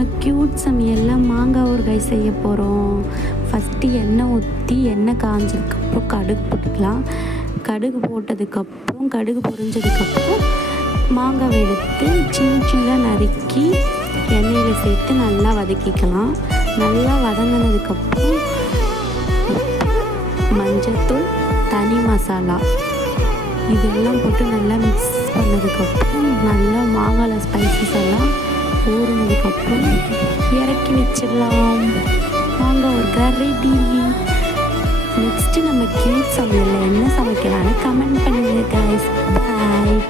நம்ம க்யூட் சமையலில் மாங்காய் ஊறுகாய் செய்ய போகிறோம். ஃபஸ்ட்டு எண்ணெய் ஊற்றி எண்ணெய் காஞ்சதுக்கப்புறம் கடுகு போட்டுக்கலாம். கடுகு போட்டதுக்கப்புறம் கடுகு பொரிஞ்சதுக்கப்புறம் மாங்காவை எடுத்து சின்ன சின்னதாக நறுக்கி எண்ணெயில் சேர்த்து நல்லா வதக்கிக்கலாம். நல்லா வதங்கினதுக்கப்புறம் மஞ்சள்தூள், தனி மசாலா இதெல்லாம் போட்டு நல்லா மிக்ஸ் பண்ணதுக்கப்புறம் நல்லா மாங்காயில் ஸ்பைசஸ் எல்லாம் ஊறினதுக்கப்புறம் இறக்கி வச்சிடலாம். மாங்காய் ஊறுகாய் ரெடி. நெக்ஸ்ட்டு நம்ம க்யூட் சமையலில் என்ன சமைக்கலான்னு கமெண்ட் பண்ணுங்கள் கைஸ். பாய்.